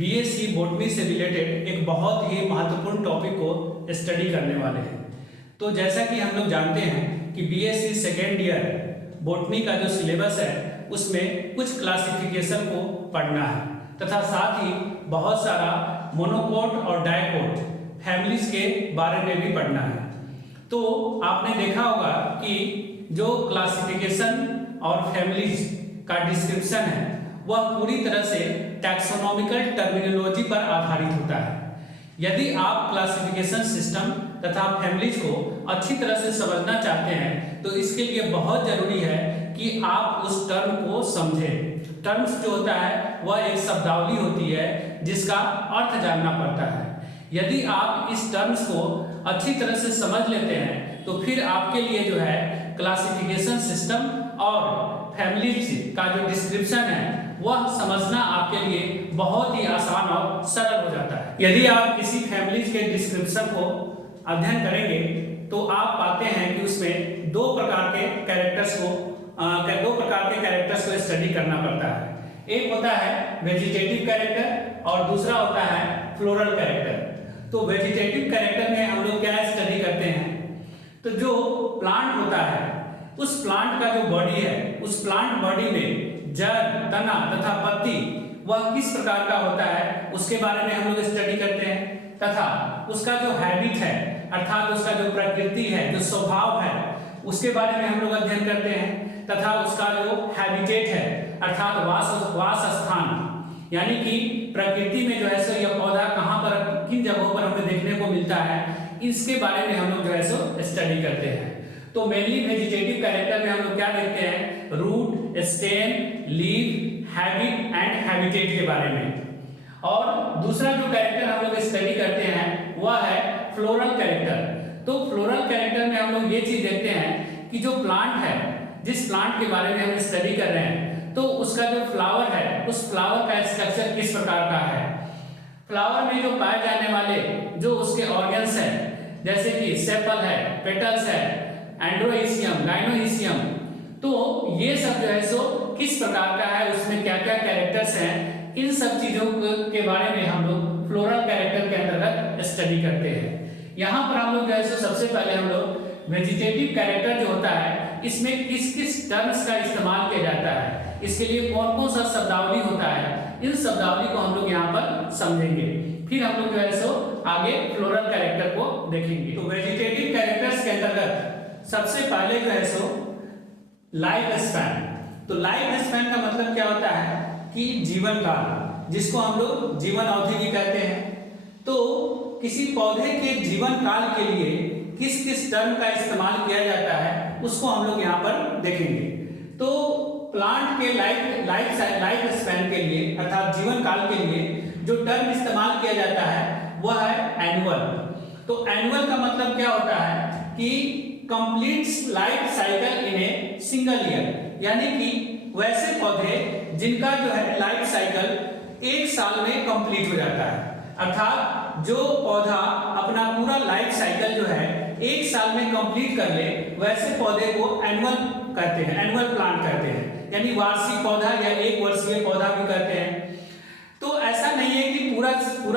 BSc botany से related एक बहुत ही महत्वपूर्ण टॉपिक को स्टडी करने वाले हैं। तो जैसा कि हम लोग जानते हैं कि बीएससी सेकेंड ईयर बॉटनी का जो सिलेबस है उसमें कुछ क्लासिफिकेशन को पढ़ना है तथा साथ ही बहुत सारा मोनोकोट और डायकोट फैमिलीज के बारे में भी पढ़ना है। तो आपने देखा होगा कि जो क्लासिफिकेशन और फैमिलीज का डिस्क्रिप्शन है वह पूरी तरह से टैक्सोनॉमिकल टर्मिनोलॉजी पर आधारित होता है। यदि आप क्लासिफिकेशन सिस्टम तथा फैमिलीज को अच्छी तरह से समझना चाहते हैं तो इसके लिए बहुत जरूरी है कि आप उस टर्म को समझें। टर्म्स जो होता है वह एक शब्दावली होती है जिसका अर्थ जानना पड़ता है। यदि आप इस टर्म्स को अच्छी तरह से समझ लेते हैं तो फिर आपके लिए जो है क्लासिफिकेशन सिस्टम और फैमिलीज का जो डिस्क्रिप्शन है वह समझना आपके लिए बहुत ही आसान और सरल हो जाता है। यदि आप किसी फैमिलीज के डिस्क्रिप्शन को अध्ययन करेंगे तो आप पाते हैं कि उसमें दो प्रकार के कैरेक्टर्स को स्टडी करना पड़ता है। एक होता है वेजिटेटिव कैरेक्टर और दूसरा होता है फ्लोरल कैरेक्टर। तो वेजिटेटिव कैरेक्टर में हम लोग क्या स्टडी करते हैं, तो जो प्लांट होता है उस प्लांट का जो बॉडी है उस प्लांट बॉडी में जड़, तना तथा पत्ती वह किस प्रकार का होता है उसके बारे में हम लोग स्टडी करते हैं तथा उसका जो हैबिट है अर्थात उसका जो प्रकृति है, जो स्वभाव है उसके बारे में हम लोग अध्ययन करते हैं तथा उसका जो हैबिटेट है अर्थात वास स्थान यानी कि प्रकृति में जो है सो यह पौधा कहाँ पर किन जगहों पर हमें देखने को मिलता है इसके बारे में हम लोग जो है सो स्टडी करते हैं। तो मेनली वेजिटेटिव कैरेक्टर में हम लोग क्या देखते हैं, root, stem, leaf, habit and habitat के बारे में। और दूसरा जो कैरेक्टर हम लोग स्टडी करते हैं वह है फ्लोरल कैरेक्टर। तो फ्लोरल कैरेक्टर में हम लोग ये चीज देखते हैं कि जो प्लांट है, जिस प्लांट के बारे में हम स्टडी कर रहे हैं तो उसका जो फ्लावर है उस फ्लावर का स्ट्रक्चर किस प्रकार का है। फ्लावर में जो पाए जाने वाले जो उसके ऑर्गन्स हैं जैसे कि सेपल है, पेटल्स है, एंड्रोइसियम, गाइनोइसियम, तो ये सब जो है सो किस प्रकार का है, उसमें क्या क्या कैरेक्टर्स हैं, इन सब चीजों के बारे में हम लोग फ्लोरल कैरेक्टर के अंतर्गत स्टडी करते हैं। यहाँ पर हम लोग जो है सो सबसे पहले हम लोग वेजिटेटिव कैरेक्टर जो होता है इसमें किस किस टर्म्स का इस्तेमाल किया जाता है, इसके लिए कौन कौन सा शब्दावली होता है, इन शब्दावली को हम लोग यहाँ पर समझेंगे। फिर हम लोग जो है सो आगे फ्लोरल कैरेक्टर को देखेंगे। तो वेजिटेटिव कैरेक्टर्स के अंतर्गत सबसे पहले जो है सो लाइफ स्पैन। तो लाइफ स्पैन का मतलब क्या होता है कि जीवन काल, जिसको हम लोग जीवन अवधि भी कहते हैं। तो किसी पौधे के जीवन काल के लिए किस किस टर्म का इस्तेमाल किया जाता है उसको हम लोग यहाँ पर देखेंगे। तो प्लांट के लाइफ स्पैन के लिए अर्थात जीवन काल के लिए जो टर्म इस्तेमाल किया जाता है वह है एनुअल। तो एनुअल का मतलब क्या होता है कि completes life cycle in a single year, यानी कि वैसे पौधे जिनका जो है लाइफ साइकिल एक साल में कंप्लीट हो जाता है। अर्थात जो पौधा अपना पूरा लाइफ साइकिल जो है एक साल में कंप्लीट कर ले वैसे पौधे को एनुअल कहते हैं, एनुअल प्लांट कहते हैं, यानी वार्षिक पौधा या एक वर्षीय पौधा भी कहते हैं। तो ऐसा नहीं है कि पूरा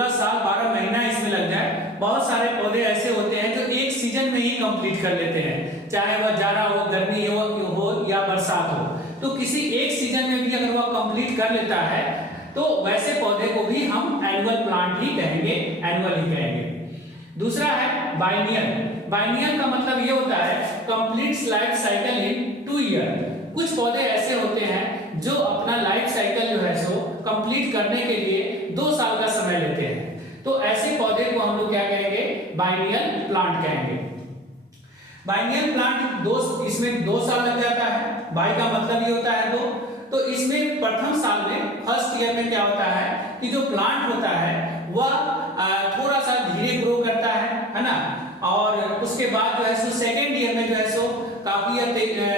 साल 12 महीना इसमें लग जाए। बहुत सारे पौधे ऐसे होते हैं जो एक सीजन में ही कंप्लीट कर लेते हैं, चाहे वह जाड़ा हो, गर्मी हो या बरसात हो। तो किसी एक सीजन में भी अगर वह कंप्लीट कर लेता है तो वैसे पौधे को भी हम एनुअल प्लांट ही कहेंगे, एनुअल ही कहेंगे। दूसरा है बाइनियल। बाइनियल का मतलब ये होता है completes life cycle in 2 year. कुछ पौधे ऐसे होते हैं जो अपना लाइफ साइकिल जो है सो कंप्लीट करने के लिए 2 साल का समय लेते हैं। तो ऐसे पौधे को हम लोग क्या कहेंगे, बाइनियल प्लांट कहेंगे। बाइनियल प्लांट इसमें 2 साल लग जाता है। बाई का मतलब ये होता है 2। तो इसमें प्रथम साल में फर्स्ट ईयर में क्या होता है कि जो प्लांट होता है वह थोड़ा सा धीरे ग्रो करता है ना, और उसके बाद जो है सो सेकेंड ईयर में जो है सो काफी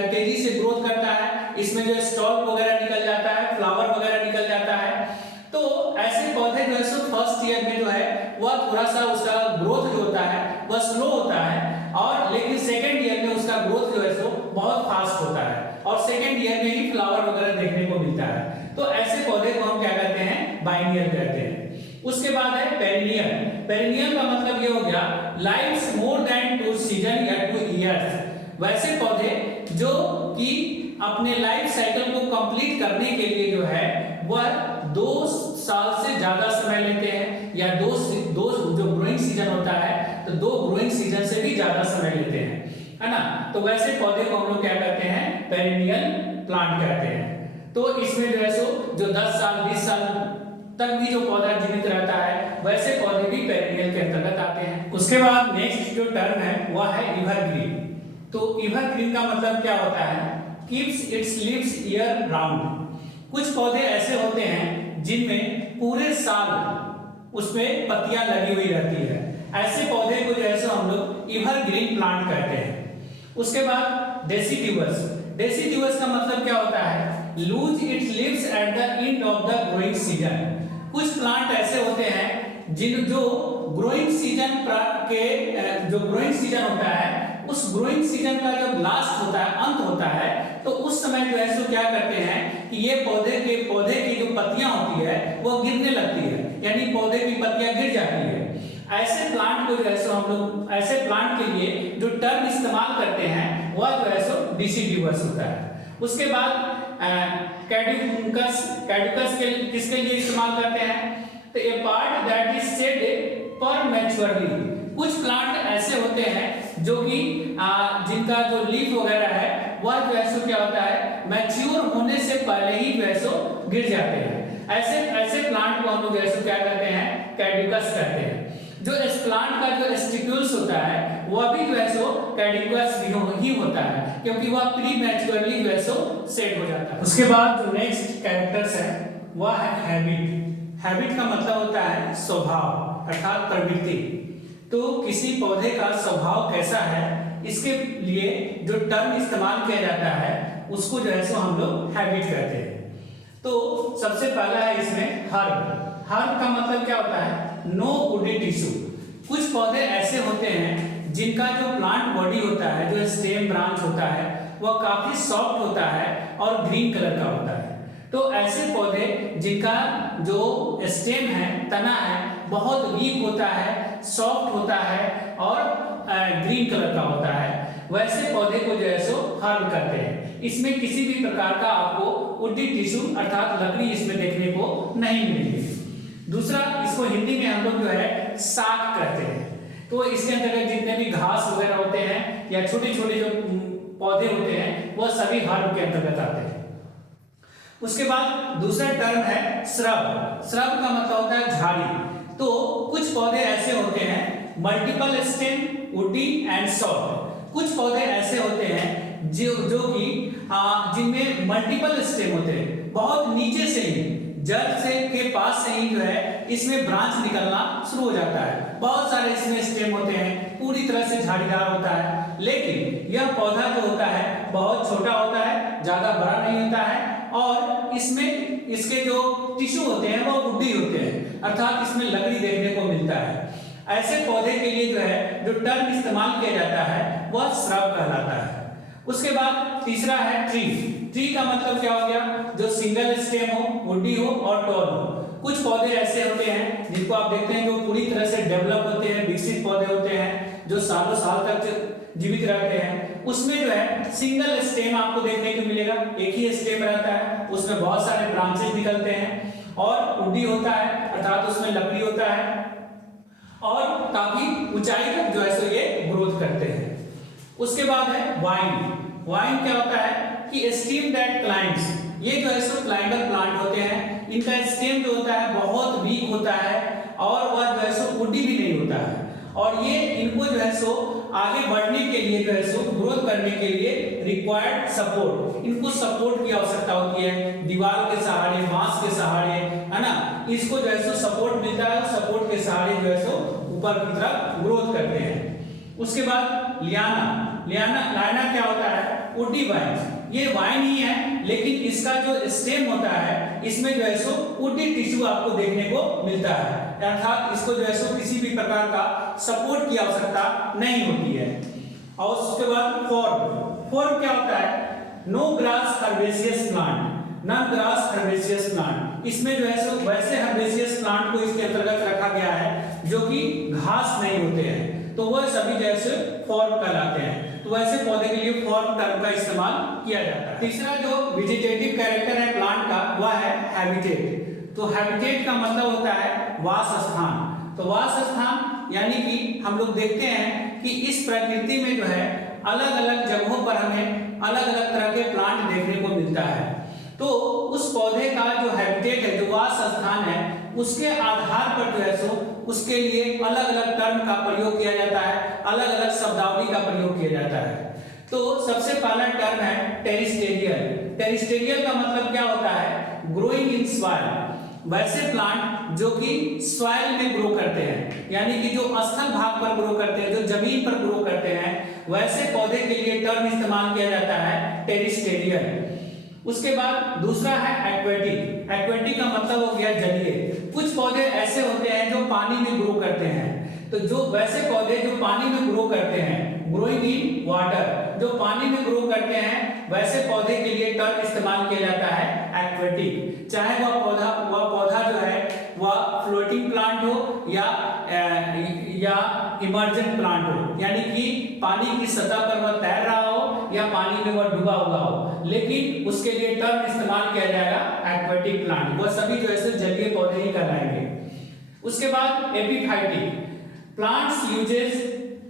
तेजी से ग्रोथ करता है। इसमें जो स्टॉक वगैरह निकल जाता है, फ्लावर वगैरह निकल जाता है। तो ऐसे पौधे जो है सो फर्स्ट ईयर में जो है वह थोड़ा सा उसका ग्रोथ जो होता है वह स्लो होता है, और लेकिन सेकेंड ईयर में उसका ग्रोथ जो है सो बहुत फास्ट होता है और सेकेंड ईयर में ही फ्लावर वगैरह देखने को मिलता है। तो ऐसे पौधे को हम क्या कहते हैं, बाइनियल कहते हैं। पेरिनियल का मतलब ये हो गया लाइव्स मोर देन 2 सीजन या 2 इयर्स। वैसे पौधे जो कि अपने लाइफ साइकिल को कंप्लीट करने के लिए जो है वह 2 साल से ज्यादा समय लेते हैं, या दो जो ग्रोइंग सीजन होता है तो 2 ग्रोइंग सीजन से भी ज्यादा समय लेते हैं, है ना। तो वैसे पौधे को हम लोग क्या कहते हैं, पेरिनियल प्लांट कहते हैं। तो इसमें जो है सो जो 10 साल 20 साल तक भी जो पौधा जीवित रहता है वैसे पौधे भी पेरिनियल के अंतर्गत आते हैं। उसके बाद नेक्स्ट जो टर्म है वह है एवरग्रीन। तो एवरग्रीन का मतलब क्या होता है, keeps it's leaves year round. कुछ पौधे ऐसे होते हैं जिनमें पूरे साल उसमें पत्तियां लगी हुई रहती है, ऐसे पौधे को जो है सो हम लोग एवरग्रीन प्लांट कहते हैं। उसके बाद डेसिड्यूअस। डेसिड्यूअस का मतलब क्या होता है, lose its leaves eight the end of the growing season. कुछ प्लांट ऐसे होते हैं जो ग्रोइंग सीजन के जो ग्रोइंग सीजन होता है उस ग्रोइंग सीजन का जब लास्ट होता है, अंत होता है, तो उस समय जो है सो क्या करते हैं कि ये पौधे की जो पत्तियां होती है वो गिरने लगती है, यानी पौधे की पत्तियां गिर जाती है। ऐसे प्लांट को जो है सो हम लोग ऐसे प्लांट के लिए जो टर्म इस्तेमाल करते हैं वह जो है सो डिसिड्यूअस होता है। उसके बाद कैड्यूकस के किसके लिए इस्तेमाल करते हैं, तो ए पार्ट दैट इज शेड परमैच्योरली। कुछ प्लांट ऐसे होते हैं जो कि जिनका जो लीफ वगैरह है वह जो है सो क्या होता है, मैच्योर होने से पहले ही जो है सो गिर जाते हैं। ऐसे प्लांट को हम लोग जो है सो क्या कहते हैं, कैड्यूकस कहते हैं। जो इस प्लांट का जो स्टिक्यूल्स होता है वह भी जो है सो कैड्यूकस ही होता है, क्योंकि वह प्रीमैच्योरली जो है सो सेट हो जाता है। उसके बाद जो नेक्स्ट कैरेक्टर्स है वह है हैबिट। हैबिट का मतलब होता है स्वभाव अर्थात प्रवृत्ति। तो किसी पौधे का स्वभाव कैसा है इसके लिए जो टर्म इस्तेमाल किया जाता है उसको जो है सो हम लोग हैबिट कहते हैं। तो सबसे पहला है इसमें हर्ब। हर्ब का मतलब क्या होता है, नो वुडी टिश्यू। कुछ पौधे ऐसे होते हैं जिनका जो प्लांट बॉडी होता है, जो स्टेम ब्रांच होता है, वह काफी सॉफ्ट होता है और ग्रीन कलर का होता है। तो ऐसे पौधे जिनका जो स्टेम है, तना है, बहुत वीक होता है, सॉफ्ट होता है और ग्रीन कलर का होता है, वैसे पौधे को जो है सो हर्ब कहते हैं। इसमें किसी भी प्रकार का आपको वुडी टिश्यू अर्थात लकड़ी इसमें देखने को नहीं मिलेगी। दूसरा, इसको हिंदी में हम लोग जो है साग कहते हैं। तो इसके अंतर्गत जितने भी घास वगैरह होते हैं या छोटे छोटे जो पौधे होते हैं वह सभी हर्ब के अंतर्गत आते हैं। उसके बाद दूसरा टर्म है श्रब। श्रब का मतलब होता है झाड़ी। तो कुछ पौधे ऐसे होते हैं multiple stem, woody and soft. कुछ पौधे ऐसे होते हैं जो कि जिनमें मल्टीपल स्टेम होते हैं, बहुत नीचे से ही जड़ से के पास से ही जो है इसमें ब्रांच निकलना शुरू हो जाता है। बहुत सारे इसमें स्टेम होते हैं, पूरी तरह से झाड़ीदार होता है, लेकिन यह पौधा जो होता है बहुत छोटा होता है, ज्यादा बड़ा नहीं होता है और इसमें इसके जो टिश्यू होते हैं वो वुडी होते हैं, अर्थात इसमें लकड़ी देखने को मिलता है। ऐसे पौधे के लिए जो है जो टर्म इस्तेमाल किया जाता है वह श्रब कहलाता है। उसके बाद तीसरा है ट्री। ट्री का मतलब क्या हो गया, जो सिंगल स्टेम हो, वुडी हो और टॉल हो। कुछ पौधे ऐसे होते हैं जिनको आप देखते हैं जो पूरी तरह से डेवलप होते हैं, विकसित पौधे होते हैं जो सालों साल तक जीवित रहते हैं। उसमें जो है सिंगल स्टेम आपको देखने को मिलेगा, एक ही स्टेम रहता है, उसमें बहुत सारे ब्रांचेस निकलते हैं और वुडी होता है अर्थात उसमें लकड़ी होता है और काफी ऊंचाई तक जो है सो ये ग्रोथ करते हैं। उसके बाद है वाइन। वाइन क्या होता है कि स्टेम दैट क्लाइंब्स। ये जो है सो क्लाइंबर प्लांट होते हैं, इनका स्टेम जो होता है बहुत वीक होता है और वह जो है सो वुडी भी नहीं होता है और ये इनको जो है सो आगे बढ़ने के लिए जो है सो ग्रोथ करने के लिए रिक्वायर्ड सपोर्ट, इनको सपोर्ट की आवश्यकता होती है, दीवार के सहारे, बांस के सहारे, है ना, इसको जो है सो सपोर्ट मिलता है, सपोर्ट के सहारे जो है सो ऊपर की तरफ ग्रोथ करते हैं। उसके बाद लियाना। लियाना क्या होता है, वुडी वाइन। ये वाइन ही है लेकिन इसका जो स्टेम होता है इसमें जो है सो वुडी टिश्यू आपको देखने को मिलता है, अर्थात इसको जो है सो किसी भी प्रकार का सपोर्ट की आवश्यकता नहीं होती है। और उसके बाद फॉर्म। फॉर्म क्या होता है, no grass herbaceous plant. Non grass herbaceous plant, इसमें जो है सो वैसे हर्बेशियस प्लांट को इसके अंतर्गत रखा गया है जो कि घास नहीं होते हैं, तो वह सभी जैसे फॉर्म कहलाते हैं। तो वैसे पौधे के लिए फॉर्म टर्म का इस्तेमाल किया जाता है। तीसरा जो वेजिटेटिव कैरेक्टर है प्लांट का वह है हैबिटेट। तो हैबिटेट का मतलब होता है वास स्थान। तो वास स्थान यानी कि हम लोग देखते हैं कि इस प्रकृति में जो है अलग अलग जगहों पर हमें अलग अलग तरह के प्लांट देखने को मिलता है। तो उस पौधे का जो हैबिटेट है, जो वास स्थान है, उसके आधार पर जो है सो उसके लिए अलग अलग टर्म का प्रयोग किया जाता है, अलग अलग शब्दावली का प्रयोग किया जाता है। तो सबसे पहला टर्म है टेरिस्टेरियल। टेरिस्टेरियल का मतलब क्या होता है? Growing in soil. वैसे प्लांट जो कि सॉइल में ग्रो करते हैं, यानी कि जो स्थल भाग पर ग्रो करते हैं, जो जमीन पर ग्रो करते हैं, वैसे पौधे के लिए टर्म इस्तेमाल किया जाता है टेरिस्टेरियल। उसके बाद दूसरा है एक्वेटिक। एक्वेटिक का मतलब हो गया जलीय। कुछ पौधे ऐसे होते हैं जो पानी में ग्रो करते हैं, तो जो वैसे पौधे जो पानी में ग्रो करते हैं, ग्रोइंग इन वाटर, जो पानी में ग्रो करते हैं, वैसे पौधे के लिए टर्म इस्तेमाल किया जाता है एक्वेटिक। चाहे वह पौधा जो है वह फ्लोटिंग प्लांट हो या इमर्जेंट प्लांट हो, यानी कि पानी की सतह पर वह तैर रहा हो या पानी में वह डूबा हुआ हो, लेकिन उसके लिए टर्म इस्तेमाल किया जाएगा एक्वेटिक प्लांट। वह सभी जो है जलीय पौधे ही कहलाएंगे। उसके बाद epiphytic. Plants uses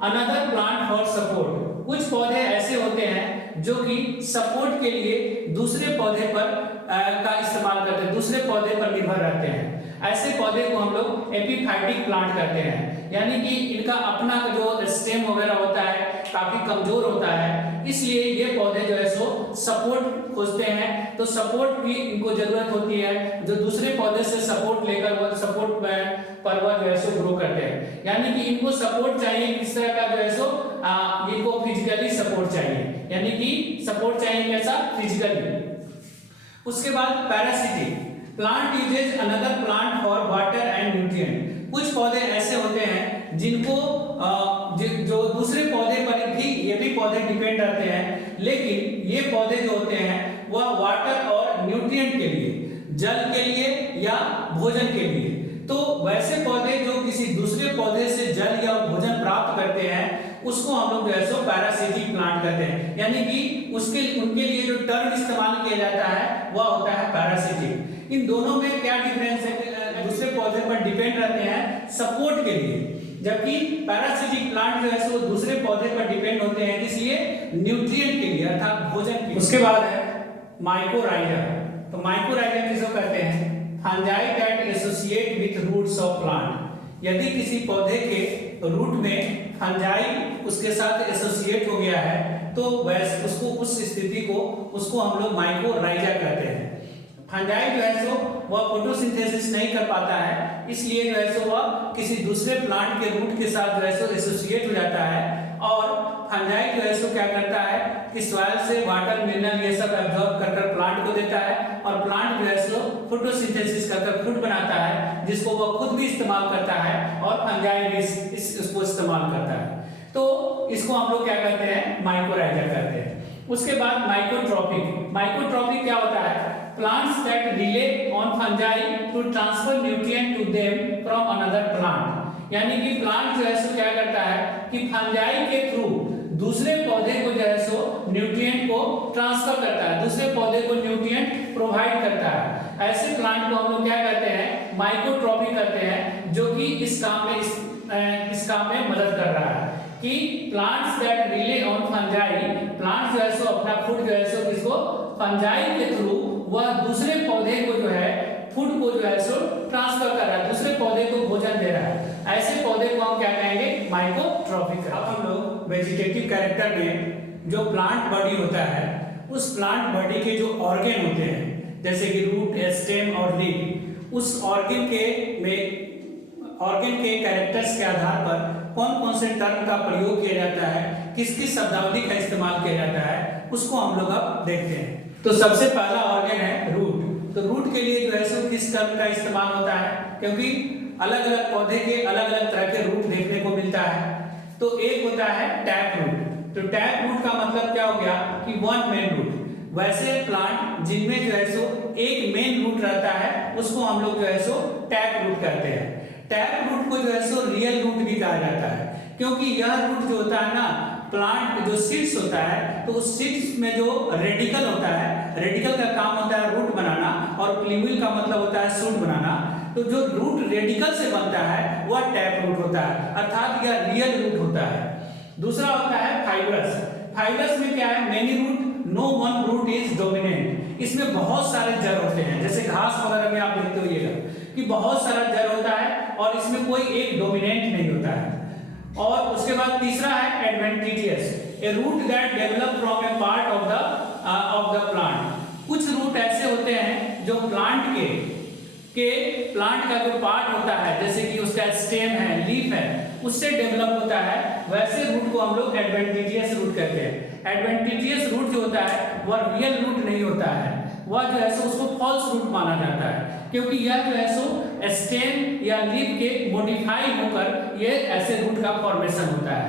another plant for support. कुछ पौधे ऐसे होते हैं जो कि सपोर्ट के लिए दूसरे पौधे पर का इस्तेमाल करते हैं, दूसरे पौधे पर निर्भर रहते हैं। ऐसे पौधे को हम लोग एपिफाइटिक प्लांट कहते हैं, यानी कि इनका अपना जो स्टेम वगैरह होता है काफी कमजोर होता है, इसलिए ये पौधे जो है सो सपोर्ट खोजते हैं। तो सपोर्ट की इनको जरूरत होती है, जो दूसरे पौधे से सपोर्ट लेकर वो सपोर्ट पर वह जो है सो ग्रो करते हैं, यानी कि इनको सपोर्ट चाहिए किस तरह का जो है सो इनको फिजिकली सपोर्ट चाहिए, यानी कि सपोर्ट चाहिए कैसा? फिजिकली। उसके बाद parasitic. Plant uses another plant for water and nutrient. कुछ पौधे ऐसे होते हैं जिनको जो दूसरे पौधे पर भी ये भी पौधे डिपेंड रहते हैं, लेकिन ये पौधे जो होते हैं वह वाटर और न्यूट्रिएंट के लिए, जल के लिए या भोजन के लिए। तो वैसे पौधे जो किसी दूसरे पौधे से जल या भोजन प्राप्त करते हैं, उसको हम लोग जो है सो पैरासिटिक प्लांट कहते हैं, यानी कि उनके लिए जो टर्म इस्तेमाल किया जाता है वह होता है पैरासिटिक। इन दोनों में क्या डिफरेंस है? दूसरे पौधे पर डिपेंड रहते हैं सपोर्ट के लिए, जबकि पैरासिटिक प्लांट जो है सो दूसरे पौधे पर डिपेंड होते हैं, इसलिए न्यूट्रिएंट के लिए अर्थात भोजन के लिए। उसके बाद है माइकोराइजा। तो माइकोराइजा किसको कहते हैं? Fungi that associate with roots of plant. यदि किसी पौधे के रूट में फंजाई उसके साथ एसोसिएट हो गया है, तो वैसे उसको उस स्थिति को उसको हम लोग माइकोराइजा कहते हैं। फंजाई जो है सो वह फोटोसिंथेसिस नहीं कर पाता है, इसलिए जो है सो वह किसी दूसरे प्लांट के रूट के साथ जो है सो एसोसिएट हो जाता है, और फंजाई जो है सो क्या करता है कि सॉइल से वाटर मिनरल ये सब एब्जॉर्ब कर प्लांट को देता है, और प्लांट जो है सो फोटोसिंथेसिस कर फूड बनाता है, जिसको वह खुद भी इस्तेमाल करता है और फंजाई भी इसको इस्तेमाल करता है। तो इसको हम लोग क्या कहते हैं? माइकोराइजा कहते हैं। उसके बाद माइकोट्रॉपिक। माइकोट्रॉपिक क्या होता है? Plants that rely on fungi to transfer nutrient to them from another plant. यानी कि प्लांट जो है सो क्या करता है कि फंजाई के थ्रू दूसरे पौधे को जो है सो न्यूट्रिएंट को ट्रांसफर करता है, दूसरे पौधे को न्यूट्रिएंट प्रोवाइड करता है। ऐसे प्लांट को हम लोग क्या कहते हैं? माइकोट्रॉपिक कहते हैं, जो कि इस काम में मदद कर रहा है कि plants that rely on fungi, plant जो है सो अपना फूड जो है सो किसको? फंजाई के थ्रू वह दूसरे पौधे को जो है फूड को जो है सो ट्रांसफर कर रहा है, दूसरे पौधे को भोजन दे रहा है। ऐसे पौधे को हम क्या कहेंगे? माइकोट्रॉपिक। अब हम लोग वेजिटेटिव कैरेक्टर में जो प्लांट बॉडी होता है, उस प्लांट बॉडी के जो ऑर्गन होते हैं, जैसे कि रूट, स्टेम और लीफ, उस ऑर्गन के कैरेक्टर्स के आधार पर कौन कौन से टर्म का प्रयोग किया जाता है, किस किस शब्दावली का इस्तेमाल किया जाता है, उसको हम लोग अब देखते हैं। तो सबसे पहला ऑर्गन है रूट। तो रूट के लिए जो है सो किस टर्म का इस्तेमाल होता है? क्योंकि अलग अलग पौधे के अलग अलग तरह के रूट देखने को मिलता है। तो एक होता है टैप रूट। तो टैप रूट का मतलब क्या हो गया कि वन मेन रूट। वैसे प्लांट जिनमें जो है सो एक मेन रूट रहता है उसको हम लोग जो है सो टैप रूट कहते हैं। टैप रूट को जो है सो रियल रूट भी कहा जाता है, क्योंकि यह रूट जो होता है ना, प्लांट जो सीड्स होता है तो उस सीड्स में जो रेडिकल होता है, रेडिकल का काम होता है रूट बनाना, और प्लूविल का मतलब होता है शूट बनाना। तो जो रूट रेडिकल से बनता है वह टैप रूट होता है, अर्थात यह रियल रूट होता है। दूसरा होता है फाइब्रस। फाइब्रस में क्या है, many root, no one root is dominant. इसमें बहुत सारे जड़ होते हैं, जैसे घास वगैरह में आप देखते होइएगा कि बहुत सारा जड़ होता है और इसमें कोई एक डोमिनेंट नहीं होता है। और उसके बाद तीसरा है adventitious, a root that develop from a part of the plant. कुछ रूट ऐसे होते हैं जो प्लांट प्लांट का जो पार्ट होता है, जैसे कि उसका स्टेम है, लीफ है, उससे डेवलप होता है, वैसे रूट को हम लोग एडवेंटिशियस रूट कहते हैं। एडवेंटिशियस रूट जो होता है वह रियल रूट नहीं होता है, वह जो है सो उसको फॉल्स रूट माना जाता है, क्योंकि यह जो है सो स्टेम या लीफ के मॉडिफाई होकर ये ऐसे रूट का फॉर्मेशन होता है।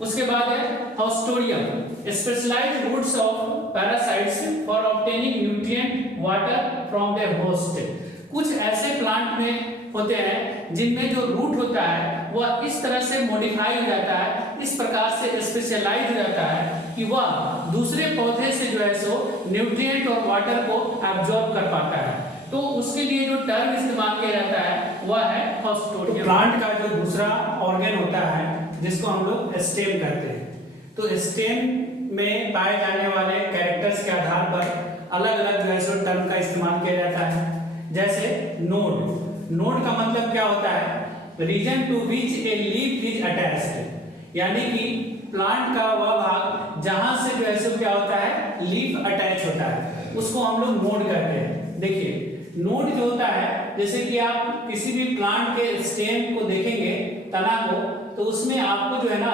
उसके बाद है haustorium, specialised roots of parasites for obtaining nutrient water from the host. कुछ ऐसे प्लांट में होते हैं जिनमें जो रूट होता है वह इस तरह से मॉडिफाई हो जाता है, इस प्रकार से स्पेशलाइज हो जाता है कि वह दूसरे पौधे से जो है सो न्यूट्रिएंट और वाटर को एब्जॉर्ब कर पाता है। तो उसके लिए जो टर्म इस्तेमाल किया जाता है वह है हॉस्टोरियम। तो प्लांट का जो दूसरा ऑर्गन होता है जिसको हम लोग स्टेम कहते हैं, तो स्टेम में पाए जाने वाले कैरेक्टर्स के आधार पर अलग अलग जो है सो टर्म का इस्तेमाल किया जाता है। जैसे नोड, नोड का मतलब क्या होता है, region to which a leaf is attached, यानी कि प्लांट का वह भाग जहां से जो है सो क्या होता है, लीफ अटैच होता है, उसको हम लोग नोड कहते हैं। देखिए नोड जो होता है, जैसे कि आप किसी भी प्लांट के स्टेम को देखेंगे, तना को, तो उसमें आपको जो है ना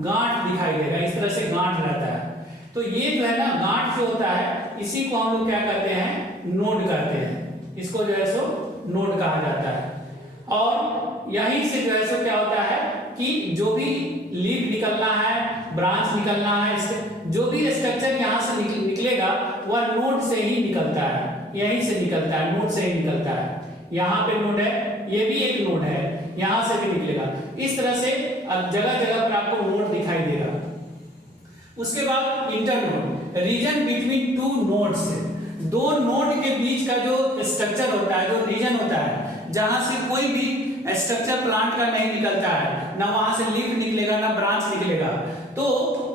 गांठ दिखाई देगा, इस तरह से गांठ रहता है। तो ये जो है ना गांठ जो होता है, इसी को हम लोग क्या कहते हैं, नोड कहते हैं, इसको जो है सो नोड कहा जाता है। और यहीं से जो है सो क्या होता है कि जो भी लीफ निकलना है, ब्रांच निकलना है, जो भी स्ट्रक्चर यहाँ से निकलेगा वह नोड से ही निकलता है, यहीं से निकलता है, नोड से ही निकलता है। यहाँ पे नोड है, ये भी एक नोड है, यहाँ से भी निकलेगा। इस तरह से जगह जगह पर आपको नोड दिखाई देगा। उसके बाद internode, region between two nodes, दो नोड के बीच का जो स्ट्रक्चर होता है, जो रीजन होता है, जहां से कोई भी स्ट्रक्चर प्लांट का नहीं निकलता है, ना वहां से लीफ निकलेगा ना ब्रांच निकलेगा, तो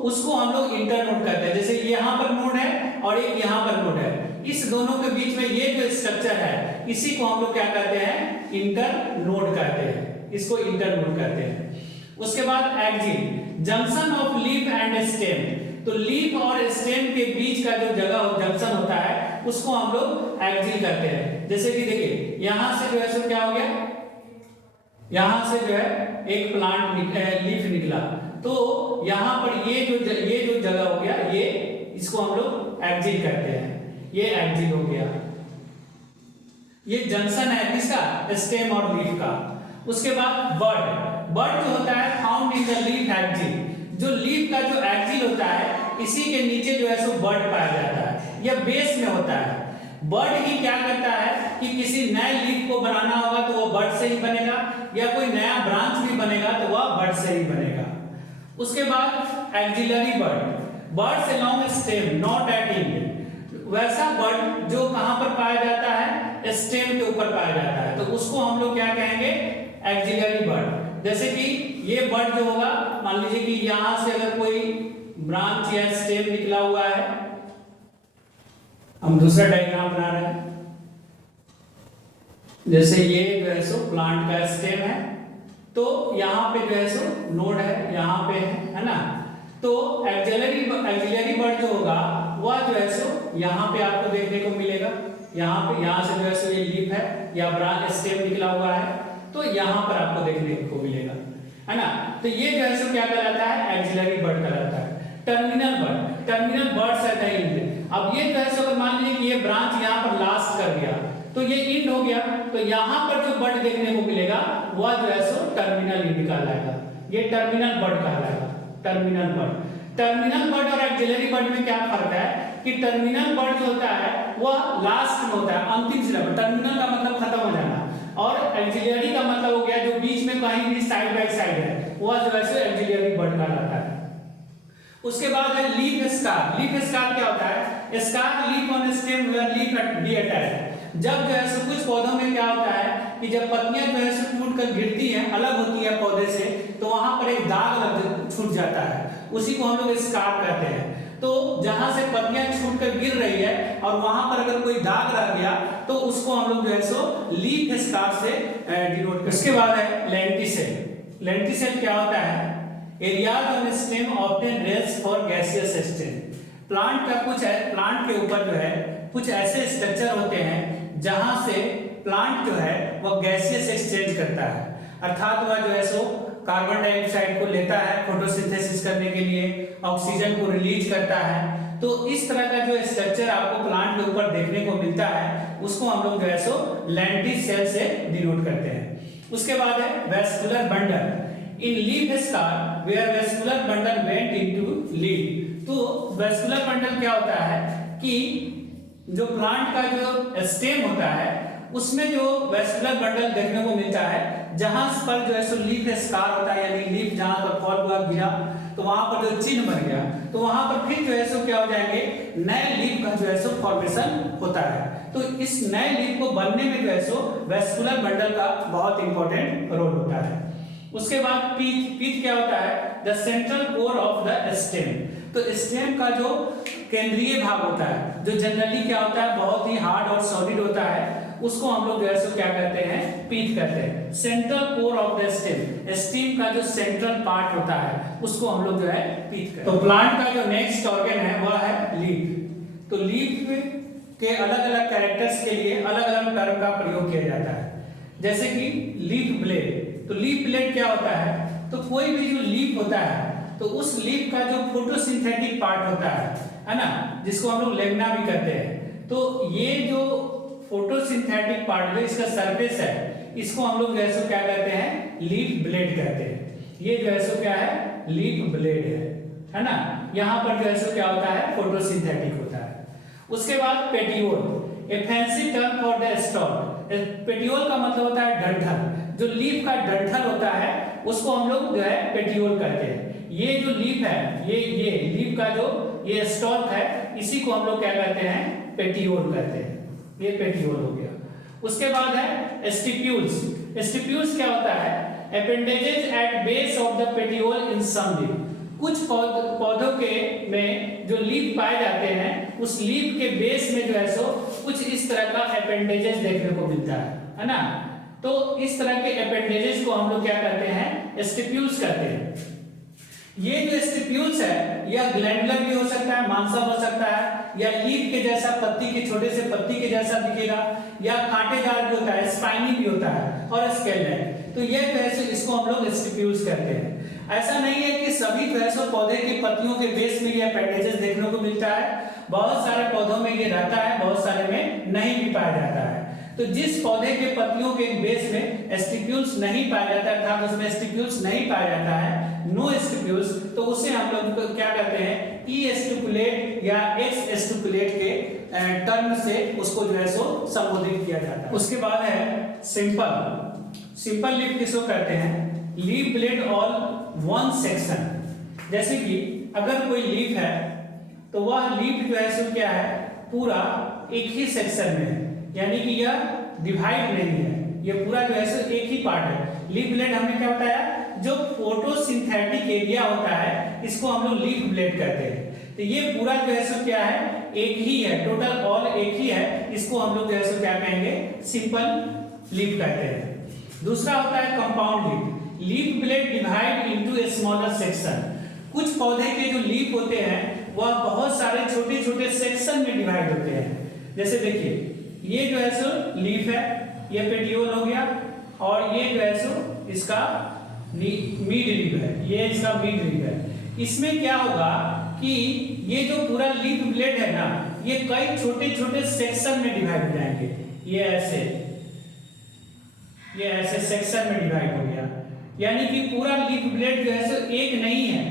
उसको हम लोग इंटरनोड कहते हैं। जैसे यहाँ पर नोड है और एक यहाँ पर नोड है, इस दोनों के बीच में ये जो स्ट्रक्चर है, इसी को हम लोग क्या कहते हैं, इंटरनोड कहते हैं, इसको इंटरनोड कहते हैं। उसके बाद axil, junction of leaf and stem, तो लीफ और स्टेम के बीच का जो जगह जंक्शन होता है उसको हम लोग एक्सिल कहते हैं। जैसे कि देखिए यहां से जो है सो क्या हो गया, यहां से जो है एक प्लांट लीफ निकला, तो यहां पर ये जो जगह हो गया, ये इसको हम लोग एक्सिल कहते हैं, ये एक्सिल हो गया, ये जंक्शन है किसका, स्टेम और लीफ का। उसके बाद बड, बड जो होता है found in the leaf axil, जो लीफ का जो एक्सिल होता है इसी के नीचे जो है सो बड पाया जाता है, यह बेस में होता है। बड ही क्या करता है कि किसी नए लीफ को बनाना होगा तो वो बड से ही बनेगा, या कोई नया ब्रांच भी बनेगा तो वह बड से ही बनेगा। उसके बाद axillary bud, buds along stem not at end, वैसा बड जो कहां पर पाया जाता है, स्टेम के ऊपर पाया जाता है, तो उसको हम लोग क्या कहेंगे, एक्सिलरी बड। जैसे कि ये बड जो होगा, मान लीजिए कि यहां से अगर कोई ब्रांच या स्टेम निकला हुआ है, हम दूसरा डायग्राम बना रहे हैं, जैसे ये जो है सो प्लांट का स्टेम है, तो यहाँ पे जो है सो नोड है, यहाँ पे है ना, तो एक्सिलरी बड जो होगा वह जो है सो यहाँ पे आपको देखने को मिलेगा, यहाँ से जो है सो ये लीफ है या ब्रांच स्टेम निकला हुआ है, तो यहाँ पर आपको देखने को मिलेगा, है ना। तो ये जो है सो क्या कहलाता है, एक्सिलरी बड कहलाता है। Terminal bud, terminal buds at the end, अब ये जो है सो अगर मान लीजिए कि ये ब्रांच यहाँ पर लास्ट कर गया तो ये इंड हो गया, तो यहाँ पर जो बड देखने को मिलेगा वह जो है सो टर्मिनल इंड कहलाएगा, ये टर्मिनल बड कहलाएगा, टर्मिनल बड। टर्मिनल बड और एक्सिलरी बड में क्या फर्क है कि टर्मिनल वर्ड जो होता है वह लास्ट में होता है, अंतिम सिलेबल। टर्मिनल का मतलब खत्म हो जाना, और एक्सिलरी का मतलब हो गया जो बीच में कहीं भी साइड बाय साइड है, वह जो है एक्सिलरी वर्ड कहलाता है। उसके बाद है लीफ स्कार। लीफ स्कार क्या होता है? Scar leaf on stem where leaf be attached. जब जो है कुछ पौधों में क्या होता है कि जब पत्तियां जो है टूट कर गिरती हैं, अलग होती है पौधे से, तो वहां पर एक दाग लग छूट जाता है, उसी को हम लोग स्कार कहते हैं। तो जहां से पत्तियां छूट कर गिर रही है और वहां पर अगर कोई दाग रह गया तो उसको हम लोग जो है लीफ स्कार से डिनोट करते हैं। उसके बाद है लेंटिसेल। लेंटिसेल क्या होता है? Areas on stem obtain rest for gaseous stem. Plant का कुछ है, प्लांट के ऊपर जो है कुछ ऐसे स्ट्रक्चर होते हैं जहां से प्लांट जो है वह गैसियस एक्सचेंज करता है, अर्थात वह जो है कार्बन डाइऑक्साइड को लेता है फोटोसिंथेसिस करने के लिए, ऑक्सीजन को रिलीज करता है। तो इस तरह का जो स्ट्रक्चर आपको प्लांट के ऊपर देखने को मिलता है उसको हम लोग जो है लेंटिसेल से डिनोट करते हैं। उसके बाद है vascular bundle. In leaf scar where vascular bundle went into leaf. तो वेस्कुलर बंडल क्या होता है कि जो प्लांट का जो स्टेम होता है उसमें जो वेस्कुलर बंडल देखने को मिलता है, जहां पर जो है लीफ स्कार होता है, यानी लीफ जहां पर फॉल हुआ गिरा तो वहां पर जो चिन्ह बन गया, तो वहां पर फिर जो है क्या हो जाएंगे, नए लीफ का जो है फॉर्मेशन होता है। तो इस नए लीफ को बनने में जो है वेस्कुलर बंडल का बहुत इंपॉर्टेंट रोल होता है। उसके बाद पीथ। पीथ क्या होता है? The central core of the stem. तो स्टेम का जो केंद्रीय भाग होता है, जो जनरली क्या होता है बहुत ही हार्ड और सॉलिड होता है, उसको हम लोग जो है क्या कहते हैं? पीथ कहते हैं। Central core of the stem, stem का जो सेंट्रल पार्ट होता है उसको हम लोग जो है पीथ कहते हैं। तो प्लांट का जो नेक्स्ट ऑर्गन है वह है लीफ। तो लीफ के अलग अलग कैरेक्टर्स के लिए अलग अलग टर्म का प्रयोग किया जाता है, जैसे कि लीफ ब्लेड। तो लीफ ब्लेड क्या होता है? तो कोई भी जो लीफ होता है तो उस लीफ का जो फोटोसिंथेटिक पार्ट होता है ना, जिसको हम लोग लेमिना भी कहते हैं, तो ये जो फोटोसिंथेटिक पार्ट जो इसका सरफेस है इसको हम लोग जो है क्या कहते हैं? लीफ ब्लेड कहते हैं। ये जो है क्या है? लीफ ब्लेड है ना। यहाँ पर जो है क्या होता है? फोटोसिंथेटिक होता है। उसके बाद petiole, A fancy term for the stock. Petiole का मतलब होता है डंठल। जो लीफ का डंठल होता है उसको हम लोग जो है पेटियोल कहते हैं। ये जो लीफ है, ये लीफ का जो ये स्टॉक है, इसी को हम लोग क्या कहते हैं? पेटियोल कहते हैं। ये पेटियोल हो गया। उसके बाद है स्टिप्यूल्स। स्टिप्यूल्स क्या होता है? Appendages at base of the petiole in some leaf. कुछ पौधों के में जो लीफ पाए जाते हैं उस लीफ के बेस में जो है कुछ इस तरह का अपेंडेजेस देखने को मिलता है ना। तो इस तरह के अपेंडेजेस को हम लोग क्या कहते हैं? स्टिप्यूल्स कहते हैं। ये जो स्टिप्यूल्स है यह ग्लैंडुलर भी हो सकता है, मांसम हो सकता है, या लीफ के जैसा पत्ती के छोटे से पत्ती के जैसा दिखेगा, या कांटेदार भी होता है, स्पाइनी भी होता है, और स्केलेटन। तो ये जो है इसको हम लोग स्टिप्यूल्स कहते हैं। ऐसा नहीं है कि सभी जो है पौधे की पत्तियों के बेस में ये अपेंडेजेस देखने को मिलता है। बहुत सारे पौधों में ये रहता है, बहुत सारे में नहीं भी पाया जाता है। तो जिस पौधे के पत्तियों के बेस में स्टिप्यूल्स नहीं पाया जाता है, अर्थात उसमें स्टिप्यूल्स नहीं पाया जाता है, नो स्टिप्यूल्स, तो उसे हम लोग क्या कहते हैं? ई स्टिपुलेट या एक्स स्टिपुलेट के टर्म से उसको जो है संबोधित किया जाता है। उसके बाद है सिंपल। सिंपल लीफ किसको कहते हैं? Leaf blade all one section. जैसे कि अगर कोई लीफ है तो वह लीफ जो है क्या है? पूरा एक ही सेक्शन में है, यानी कि यह डिवाइड नहीं है, ये पूरा जो है एक ही पार्ट है। लीफ ब्लेड हमने क्या बताया? जो फोटोसिंथेटिक एरिया होता है इसको हम लोग लीफ ब्लेड कहते हैं। तो ये पूरा जो है क्या है? एक ही है, टोटल ऑल एक ही है, इसको हम लोग जो है क्या कहेंगे? सिंपल लीफ कहते हैं। दूसरा होता है compound leaf. Leaf blade divide into a smaller section. कुछ पौधे के जो लीफ होते हैं वह बहुत सारे छोटे छोटे सेक्शन में डिवाइड होते हैं। जैसे देखिए, ये जो है लीफ है, ये पेटियोल हो गया, और ये जो है इसका मिड लीफ है, ये इसका मिड लीफ है। इसमें क्या होगा कि ये जो पूरा लीफ ब्लेड है ना, ये कई छोटे छोटे सेक्शन में डिवाइड हो जाएंगे। ये ऐसे सेक्शन में डिवाइड हो गया, यानी कि पूरा लीफ ब्लेड जो है एक नहीं है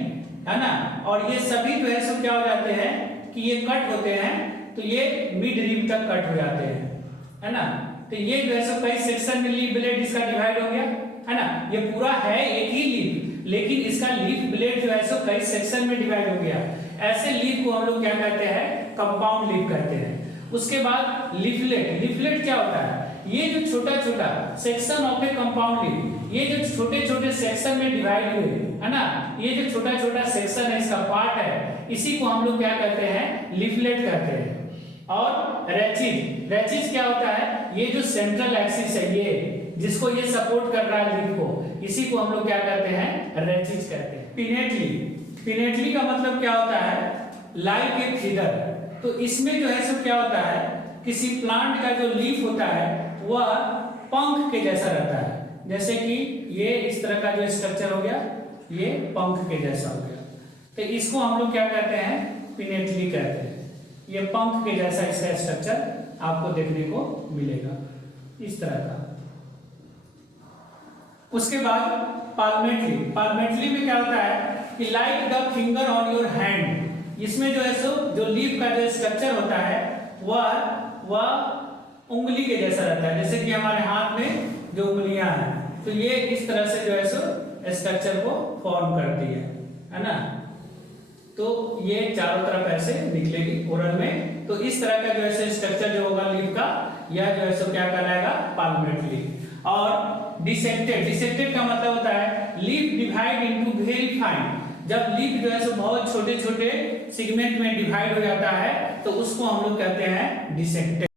ना। और ये सभी जो है क्या हो जाते हैं कि ये कट होते हैं तो ये मिड रिब तक कट हो जाते हैं, है ना। तो ये जो है सो कई सेक्शन में लीफ ब्लेड इसका डिवाइड हो गया, है ना। ये पूरा है एक ही लीफ, लेकिन इसका लीफ ब्लेड जो है सो कई सेक्शन में डिवाइड हो गया। ऐसे लीफ को हम लोग क्या कहते हैं, कंपाउंड लीफ कहते हैं। उसके बाद लीफलेट। लीफलेट क्या होता है, ये जो छोटा छोटा section of A compound leaf, ये जो छोटे छोटे सेक्शन में डिवाइड हुए, है ना, ये जो छोटा छोटा सेक्शन है इसका पार्ट है, इसी को हम लोग क्या कहते हैं, लीफलेट कहते हैं। और रैचिज। रैचिज क्या होता है, ये जो सेंट्रल एक्सिस है, ये जिसको ये सपोर्ट कर रहा है लीफ को, इसी को हम लोग क्या कहते हैं, रैचिज कहते हैं। पिनेटली। पिनेटली का मतलब क्या होता है, लाइक ए फीदर। तो इसमें जो है सो क्या होता है, किसी प्लांट का जो लीफ होता है वह पंख के जैसा रहता है। जैसे कि ये इस तरह का जो स्ट्रक्चर हो गया, ये पंख के जैसा हो गया, तो इसको हम लोग क्या कहते हैं, पिनेटली कहते हैं। ये पंख के जैसा इसका स्ट्रक्चर आपको देखने को मिलेगा इस तरह का। उसके बाद पाल्मेटली। पाल्मेटली में क्या होता है कि like the finger on your hand. इसमें जो है सो जो लीफ का जो स्ट्रक्चर होता है वह उंगली के जैसा रहता है। जैसे कि हमारे हाथ में जो उंगलियां हैं, तो ये इस तरह से जो है सो स्ट्रक्चर को फॉर्म करती है ना। तो ये चारों तरफ ऐसे निकलेगी ओरल में। तो इस तरह का जो है स्ट्रक्चर जो होगा लीफ का, यह जो है सो क्या कहलाएगा, पाल्मेटली। और डिसेक्टेड। डिसेक्टेड का मतलब होता है leaf divide into very fine. जब लीफ जो है सो बहुत छोटे छोटे सेगमेंट में डिवाइड हो जाता है तो उसको हम लोग कहते हैं डिसेक्टेड।